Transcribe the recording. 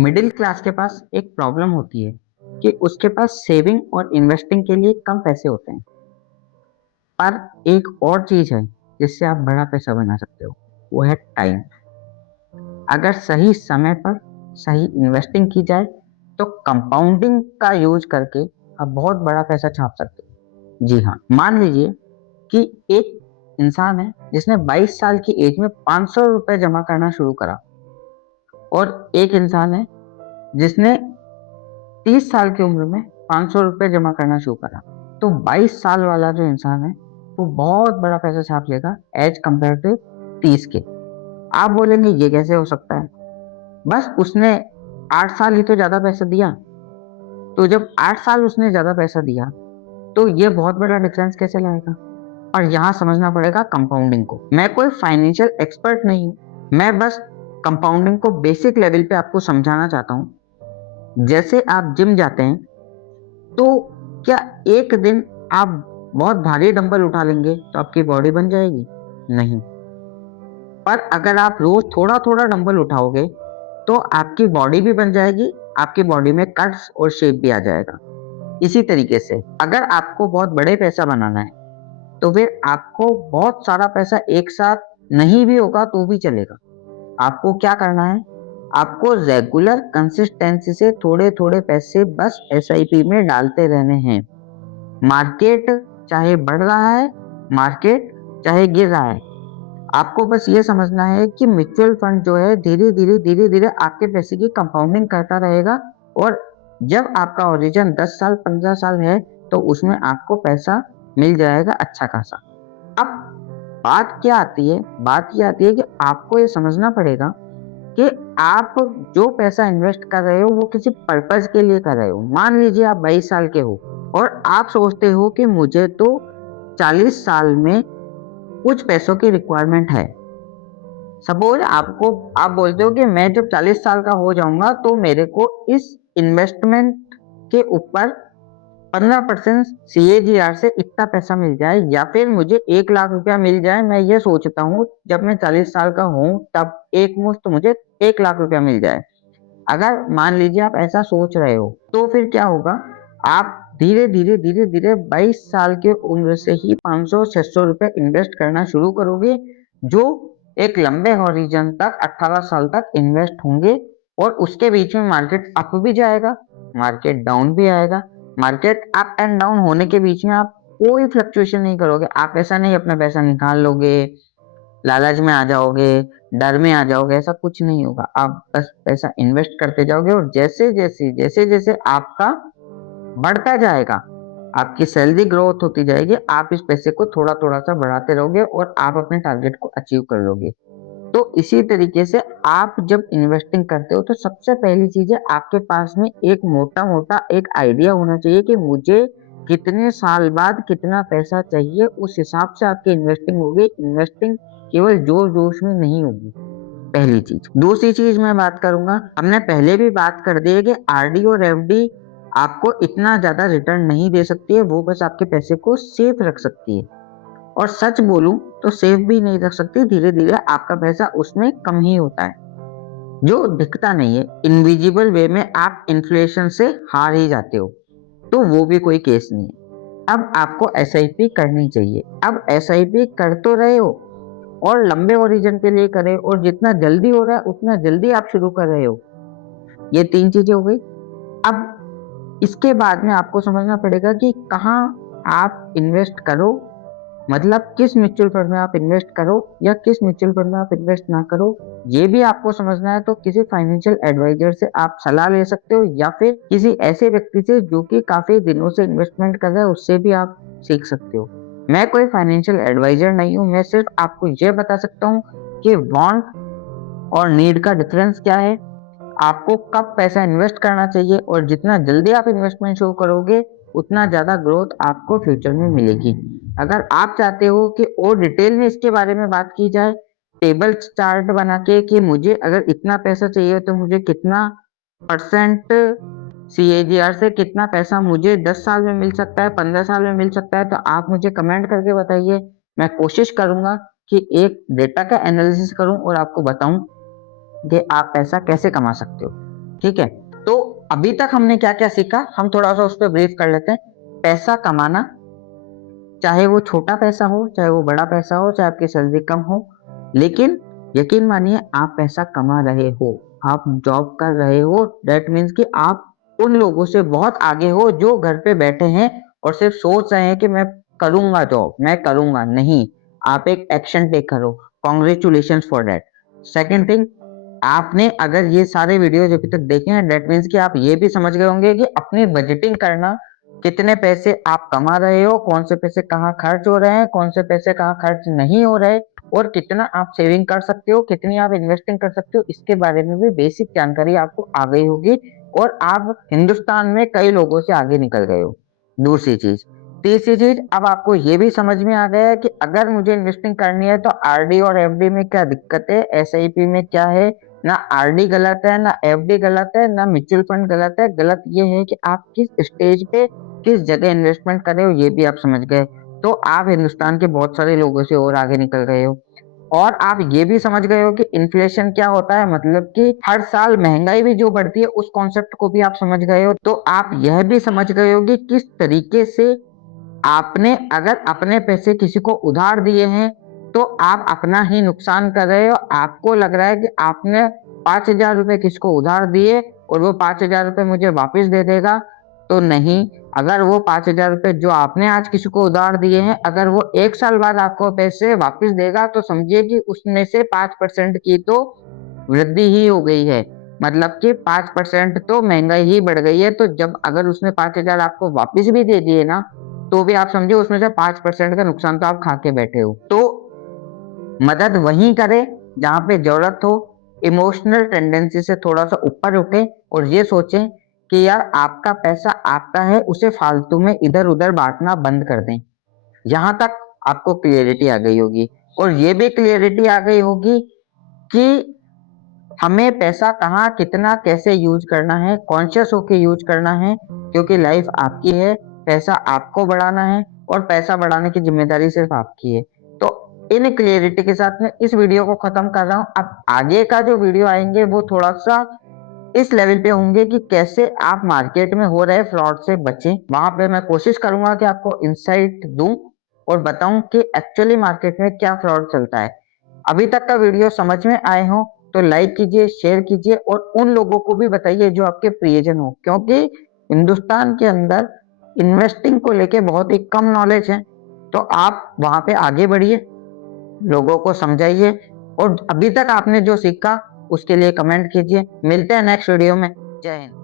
Middle class के पास एक problem होती है कि उसके पास सेविंग और इन्वेस्टिंग के लिए कम पैसे होते हैं। पर एक और चीज है जिससे आप बड़ा पैसा बना सकते हो, वो है टाइम। अगर सही समय पर सही इन्वेस्टिंग की जाए तो कंपाउंडिंग का यूज करके आप बहुत बड़ा पैसा छाप सकते हो। जी हाँ, मान लीजिए कि एक इंसान है जिसने 22 साल की एज में 500 रुपए जमा करना शुरू करा, और एक इंसान है जिसने 30 साल की उम्र में 500 रुपए जमा करना शुरू करा। तो 22 साल वाला जो इंसान है वो बहुत बड़ा पैसा छाप लेगा एज कंपेयर टू 30 के। आप बोलेंगे ये कैसे हो सकता है, बस उसने 8 साल ही तो ज्यादा पैसा दिया। तो जब 8 साल उसने ज्यादा पैसा दिया तो ये बहुत बड़ा डिफरेंस कैसे लाएगा। और यहाँ समझना पड़ेगा कंपाउंडिंग को। मैं कोई फाइनेंशियल एक्सपर्ट नहीं हूँ, मैं बस कंपाउंडिंग को बेसिक लेवल पे आपको समझाना चाहता हूँ। जैसे आप जिम जाते हैं तो क्या एक दिन आप बहुत भारी डंबल उठा लेंगे तो आपकी बॉडी बन जाएगी? नहीं। पर अगर आप रोज थोड़ा थोड़ा डंबल उठाओगे तो आपकी बॉडी भी बन जाएगी, आपकी बॉडी में कट्स और शेप भी आ जाएगा। इसी तरीके से अगर आपको बहुत बड़े पैसा बनाना है तो फिर आपको बहुत सारा पैसा एक साथ नहीं भी होगा तो भी चलेगा। आपको क्या करना है, आपको रेगुलर कंसिस्टेंसी से थोड़े थोड़े पैसे बस एसआईपी में डालते रहने हैं। मार्केट चाहे बढ़ रहा है, मार्केट चाहे गिर रहा है, आपको बस ये समझना है कि म्यूचुअल फंड जो है धीरे धीरे आपके पैसे की कंपाउंडिंग करता रहेगा। और जब आपका ओरिजिन 10 साल 15 साल है तो उसमें आपको पैसा मिल जाएगा अच्छा खासा। अब बात क्या आती है, बात ये आती है कि आपको ये समझना पड़ेगा कि आप जो पैसा इन्वेस्ट कर रहे हो वो किसी पर्पज के लिए कर रहे हो। मान लीजिए आप 22 साल के हो और आप सोचते हो कि मुझे तो 40 साल में कुछ पैसों की रिक्वायरमेंट है। सपोज आप बोलते हो कि मैं जब 40 साल का हो जाऊंगा तो मेरे को इस इन्वेस्टमेंट के ऊपर 15% CAGR से इतना पैसा मिल जाए, या फिर मुझे 1 लाख रुपया मिल जाए। मैं ये सोचता हूँ जब मैं 40 साल का हूँ तब एक मुश्त मुझे 1 लाख रुपया मिल जाए। अगर मान लीजिए आप ऐसा सोच रहे हो तो फिर क्या होगा, आप धीरे धीरे 22 साल की उम्र से ही 500-600 रुपए इन्वेस्ट करना शुरू करोगे, जो एक लंबे हॉरिजन तक 18 साल तक इन्वेस्ट होंगे। और उसके बीच में मार्केट अप भी जाएगा, मार्केट डाउन भी आएगा। मार्केट अप एंड डाउन होने के बीच में आप कोई फ्लक्चुएशन नहीं करोगे। आप ऐसा नहीं अपना पैसा निकाल लोगे, लालच में आ जाओगे, डर में आ जाओगे, ऐसा कुछ नहीं होगा। आप बस पैसा इन्वेस्ट करते जाओगे और जैसे जैसे आपका बढ़ता जाएगा, आपकी सैलरी ग्रोथ होती जाएगी, आप इस पैसे को थोड़ा थोड़ा सा बढ़ाते रहोगे और आप अपने टारगेट को अचीव कर लोगे। तो इसी तरीके से आप जब इन्वेस्टिंग करते हो तो सबसे पहली चीज है आपके पास में एक मोटा मोटा एक आइडिया होना चाहिए कि मुझे कितने साल बाद कितना पैसा चाहिए। उस हिसाब से आपकी इन्वेस्टिंग होगी। इन्वेस्टिंग केवल जोश जोश में नहीं होगी, पहली चीज। दूसरी चीज मैं बात करूंगा, हमने पहले भी बात कर दी है कि आरडी और एफडी आपको इतना ज्यादा रिटर्न नहीं दे सकती है, वो बस आपके पैसे को सेफ रख सकती है। और सच बोलूं तो सेफ भी नहीं रख सकती, धीरे धीरे आपका पैसा उसमें कम ही होता है, जो दिखता नहीं है। इनविजिबल वे में आप इन्फ्लेशन से हार ही जाते हो, तो वो भी कोई केस नहीं है। अब आपको एसआईपी करनी चाहिए। अब एसआईपी कर तो रहे हो और लंबे ओरिजिन के लिए करें, और जितना जल्दी हो रहा है उतना जल्दी आप शुरू कर रहे हो। ये 3 चीजें हो गई। अब इसके बाद में आपको समझना पड़ेगा कि कहाँ आप इन्वेस्ट करो, मतलब किस म्यूचुअल फंड में आप इन्वेस्ट करो या किस म्यूचुअल फंड में आप इन्वेस्ट ना करो। ये भी आपको समझना है तो किसी फाइनेंशियल एडवाइजर से आप सलाह ले सकते हो, या फिर किसी ऐसे व्यक्ति से जो कि काफी दिनों से इन्वेस्टमेंट कर रहा है उससे भी आप सीख सकते हो। मैं कोई फाइनेंशियल एडवाइजर नहीं हूँ, मैं सिर्फ आपको ये बता सकता हूँ कि वांट और नीड का डिफरेंस क्या है, आपको कब पैसा इन्वेस्ट करना चाहिए, और जितना जल्दी आप इन्वेस्टमेंट शुरू करोगे उतना ज्यादा ग्रोथ आपको फ्यूचर में मिलेगी। अगर आप चाहते हो कि और डिटेल में इसके बारे में बात की जाए, टेबल चार्ट बना के कि मुझे अगर इतना पैसा चाहिए तो मुझे कितना परसेंट CAGR से कितना पैसा मुझे 10 साल में मिल सकता है, 15 साल में मिल सकता है, तो आप मुझे कमेंट करके बताइए। मैं कोशिश करूंगा कि एक डेटा का एनालिसिस करूं और आपको बताऊं कि आप पैसा कैसे कमा सकते हो। ठीक है, तो अभी तक हमने क्या क्या सीखा, हम थोड़ा सा उस पर ब्रीफ कर लेते हैं। पैसा कमाना, चाहे वो छोटा पैसा हो, चाहे वो बड़ा पैसा हो, चाहे आपकी सैलरी कम हो, लेकिन यकीन मानिए आप पैसा कमा रहे हो, आप जॉब कर रहे हो, दैट मीन्स कि आप उन लोगों से बहुत आगे हो जो घर पे बैठे हैं और सिर्फ सोच रहे हैं कि मैं करूंगा जॉब, मैं करूंगा। नहीं, आप एक एक्शन टेक करो। Congratulation for that. Second thing, आपने अगर ये सारे वीडियोज अभी तक देखे हैं, दैट मीन्स कि आप ये भी समझ गए होंगे कि अपनी बजटिंग करना, कितने पैसे आप कमा रहे हो, कौन से पैसे कहाँ खर्च हो रहे हैं, कौन से पैसे कहाँ खर्च नहीं हो रहे, और कितना आप सेविंग कर सकते हो, कितनी आप इन्वेस्टिंग कर सकते हो, इसके बारे में भी बेसिक जानकारी आपको आ गई होगी और आप हिंदुस्तान में कई लोगों से आगे निकल गए हो। दूसरी चीज, तीसरी चीज, अब आपको ये भी समझ में आ गया है कि अगर मुझे इन्वेस्टिंग करनी है तो आरडी और एफडी में क्या दिक्कत है, एसआईपी में क्या है। ना आरडी गलत है, ना एफडी गलत है, ना म्यूचुअल फंड गलत है। गलत ये है कि आप किस स्टेज पे किस जगह इन्वेस्टमेंट कर रहे हो, ये भी आप समझ गए। तो आप हिंदुस्तान के बहुत सारे लोगों से और आगे निकल गए हो। और आप ये भी समझ गए हो कि इन्फ्लेशन क्या होता है, मतलब कि हर साल महंगाई भी जो बढ़ती है, उस कॉन्सेप्ट को भी आप समझ गए हो। तो आप यह भी समझ गए हो कि किस तरीके से आपने अगर अपने पैसे किसी को उधार दिए हैं तो आप अपना ही नुकसान कर रहे हो। आपको लग रहा है कि आपने 5,000 रुपए किसको उधार दिए और वो 5,000 रुपए मुझे वापस दे देगा, तो नहीं। अगर वो 5,000 रुपए जो आपने आज किसी को उधार दिए हैं, अगर वो 1 साल बाद आपको पैसे वापस देगा, तो समझिए कि उसमें से 5% की तो वृद्धि ही हो गई है, मतलब कि 5% तो महंगाई ही बढ़ गई है। तो जब अगर उसने 5,000 आपको वापस भी दे दिए ना, तो भी आप समझे उसमें से 5% का नुकसान तो आप खा के बैठे हो। तो मदद वहीं करे जहां पे जरूरत हो। इमोशनल टेंडेंसी से थोड़ा सा ऊपर उठे और ये सोचें कि यार आपका पैसा आपका है, उसे फालतू में इधर उधर बांटना बंद कर दें। यहां तक आपको क्लियरिटी आ गई होगी। और ये भी क्लियरिटी आ गई होगी कि हमें पैसा कहाँ, कितना, कैसे यूज करना है, कॉन्शियस होके यूज करना है, क्योंकि लाइफ आपकी है, पैसा आपको बढ़ाना है और पैसा बढ़ाने की जिम्मेदारी सिर्फ आपकी है। तो इन क्लियरिटी के साथ मैं इस वीडियो को खत्म कर रहा हूँ। अब आगे का जो वीडियो आएंगे वो थोड़ा सा इस लेवल पे होंगे कि कैसे आप मार्केट में हो रहे फ्रॉड से बचें। वहां पे मैं कोशिश करूंगा कि आपको इंसाइट दूं और बताऊं कि एक्चुअली मार्केट में क्या फ्रॉड चलता है। अभी तक का वीडियो समझ में आए हो तो लाइक कीजिए, शेयर कीजिए और उन लोगों को भी बताइए जो आपके प्रियजन हो, क्योंकि हिंदुस्तान के अंदर इन्वेस्टिंग को लेके बहुत ही कम नॉलेज है। तो आप वहां पे आगे बढ़िए, लोगों को समझाइए और अभी तक आपने जो सीखा उसके लिए कमेंट कीजिए। मिलते हैं नेक्स्ट वीडियो में। जय हिंद।